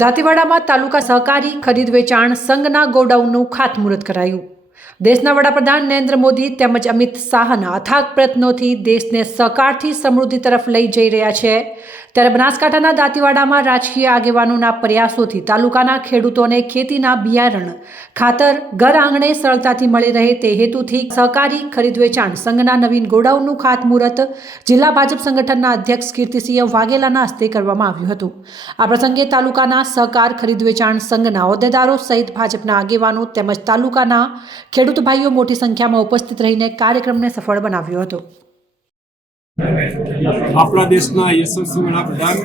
દાંતીવાડામાં તાલુકા સહકારી ખરીદ વેચાણ સંઘના ગોડાઉનનું ખાતમુહૂર્ત કરાયું। દેશના વડાપ્રધાન નરેન્દ્ર મોદી તેમજ અમિત શાહના અથાગ પ્રયત્નોથી દેશને સહકારથી સમૃદ્ધિ તરફ લઈ જઈ રહ્યા છે, ત્યારે બનાસકાંઠાના દાંતીવાડામાં રાજકીય આગેવાનોના પ્રયાસોથી તાલુકાના ખેડૂતોને ખેતીના બિયારણ ખાતર ઘર આંગણે સરળતાથી મળી રહે તે હેતુથી સહકારી ખરીદ વેચાણ સંઘના નવીન ગોડાઉનનું ખાતમુહૂર્ત જિલ્લા ભાજપ સંગઠનના અધ્યક્ષ કીર્તિસિંહ વાઘેલાના હસ્તે કરવામાં આવ્યું હતું। આ પ્રસંગે તાલુકાના સહકાર ખરીદ વેચાણ સંઘના હોદ્દેદારો સહિત ભાજપના આગેવાનો તેમજ તાલુકાના ખેડૂત ભાઈઓ મોટી સંખ્યામાં ઉપસ્થિત રહીને કાર્યક્રમને સફળ બનાવ્યો હતો। આપણા દેશના યશસ્વી વડાપ્રધાન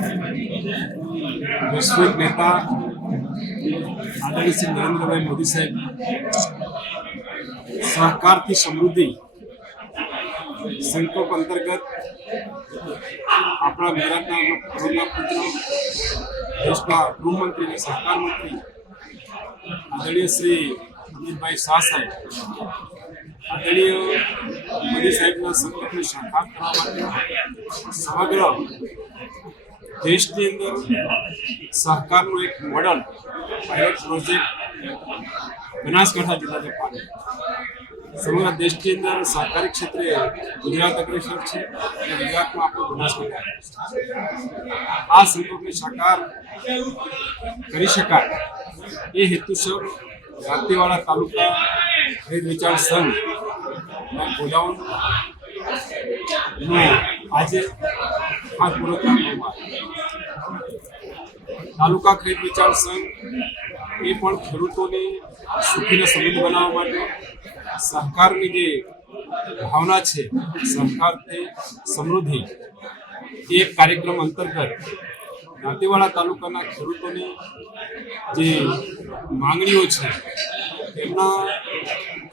વૈશ્વિક નેતા આદરણીય શ્રી નરેન્દ્રભાઈ મોદી સાહેબ સહકારથી સમૃદ્ધિ સંકલ્પ અંતર્ગત આપણા ગુજરાતના પુત્ર દેશના ગૃહમંત્રી અને સહકાર મંત્રી આદરણીય શ્રી અમિતભાઈ શાહ સાહેબ આદરણીય મોદી સાહેબના સંકલ્પને સાકાર કરવા માટે સમગ્ર દેશની અંદર સહકારનું એક મોડલ પાયલોટ પ્રોજેક્ટ બનાસકાંઠા જિલ્લાને પાડે સમગ્ર દેશની અંદર સહકારી ક્ષેત્રે ગુજરાત અગ્રેસર છે અને ગુજરાતમાં આપણું બનાસકાંઠા આ સંકલ્પને સાકાર કરી શકાય એ હેતુસર દાંતીવાડા તાલુકા ખરીદ વેચાણ સંઘ ગોડાઉન આજે ખાતમુહૂર્ત કરવામાં તાલુકા ખરીદ વેચાણ સંઘ એ પણ ખેડૂતોને સુખીને સમૃદ્ધ બનાવવા માટે સહકારની જે ભાવના છે સહકારથી સમૃદ્ધિ એ કાર્યક્રમ અંતર્ગત દાંતીવાડા તાલુકાના ખેડૂતોની જે માંગણીઓ છે તેમના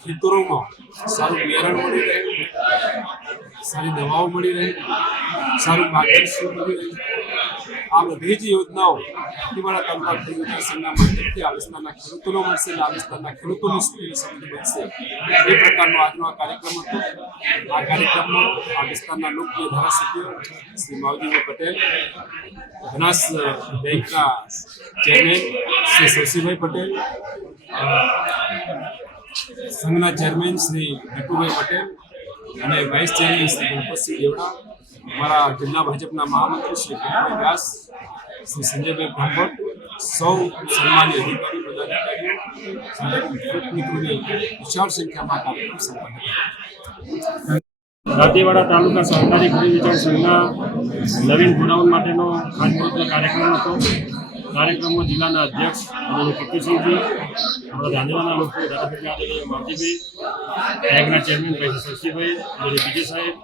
ખેતરોમાં સારું બિયારણ મળી રહે, સારી દવાઓ મળી રહે, સારું માર્ગદર્શન મળી રહે, આ બધી જ યોજનાઓ દાંતીવાડા તાલુકા ખરીદ વેચાણ સંઘના માધ્યમથી આ વિસ્તારના ખેડૂતોને મળશે અને આ વિસ્તારના ખેડૂતોની સુખી સમૃદ્ધિ બનશે એ પ્રકારનો આજનો આ કાર્યક્રમ હતો। આ કાર્યક્રમમાં આ વિસ્તારના લોકપ્રિય ધારાસભ્ય શ્રી માવજીભાઈ પટેલ, બનાસ બેંકના ચેરમેન શ્રી શશીભાઈ પટેલ, સંઘના ચેરમેન શ્રી ભીખુભાઈ પટેલ અને વાઇસ ચેરમેન શ્રી ગણપતસિંહ દેવડા, અમારા જિલ્લા ભાજપના મહામંત્રી શ્રી કૃષ્ણભાઈ વ્યાસ, શ્રી સંજયભાઈ બ્રહ્મભટ્ટ, સૌ સન્માનીય અધિકારી પદાધિકારીઓ મિત્રોની વિશાળ સંખ્યામાં કાર્યક્રમ સંપન્ન કર્યો। દાંતીવાડા તાલુકા સહકારી ખરીદ વેચાણ સંઘના નવીન ગોડાઉન માટેનો ખાતમુહૂર્તનો કાર્યક્રમ હતો। કાર્યક્રમમાં જિલ્લાના અધ્યક્ષ આદરણીય કીર્તિસિંહજી, આપણા ગાંધીવાડાના લોકો ધારાસભ્ય આદરણીય માવજીભાઈ, બેંકના ચેરમેન ભાઈ શશીભાઈ, આદરણીય વિજય સાહેબ,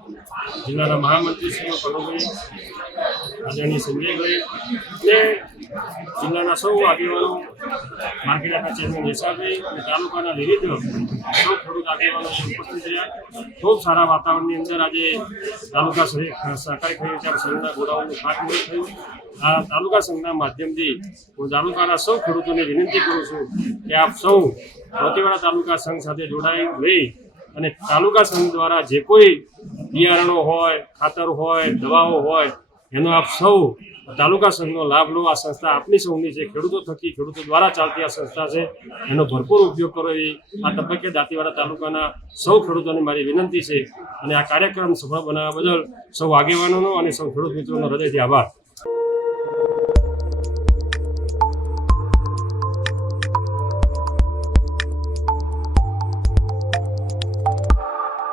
જિલ્લાના મહામંત્રી શ્રી કનુભાઈ, આદરણીય સંજયભાઈ અને જિલ્લાના સૌ આગેવાનો, માર્કેટના ચેરમેન યશાભાઈ અને તાલુકાના વિવિધ સૌ ખેડૂત આગેવાનો ઉપસ્થિત રહ્યા। ખૂબ સારા વાતાવરણની અંદર આજે તાલુકા સહકારી ખરીદ વેચાણ સંઘના ગોડાઉનનું ખાતમુહૂર્ત થયું। આ તાલુકા સંઘના માધ્યમથી હું તાલુકાના સૌ ખેડૂતોને વિનંતી કરું છું કે આપ સૌ દાંતીવાડા તાલુકા સંઘ સાથે જોડાઈ રહી અને તાલુકા સંઘ દ્વારા જે કોઈ બિયારણો હોય, ખાતર હોય, દવાઓ હોય એનો આપ સૌ તાલુકા સંઘનો લાભ લો। આ સંસ્થા આપની સૌની છે, ખેડૂતો થકી ખેડૂતો દ્વારા ચાલતી આ સંસ્થા છે, એનો ભરપૂર ઉપયોગ કરો એવી આ તબક્કે દાંતીવાડા તાલુકાના સૌ ખેડૂતોને મારી વિનંતી છે અને આ કાર્યક્રમ સફળ બનાવવા બદલ સૌ આગેવાનોનો અને સૌ ખેડૂત મિત્રોનો હૃદયથી આભાર।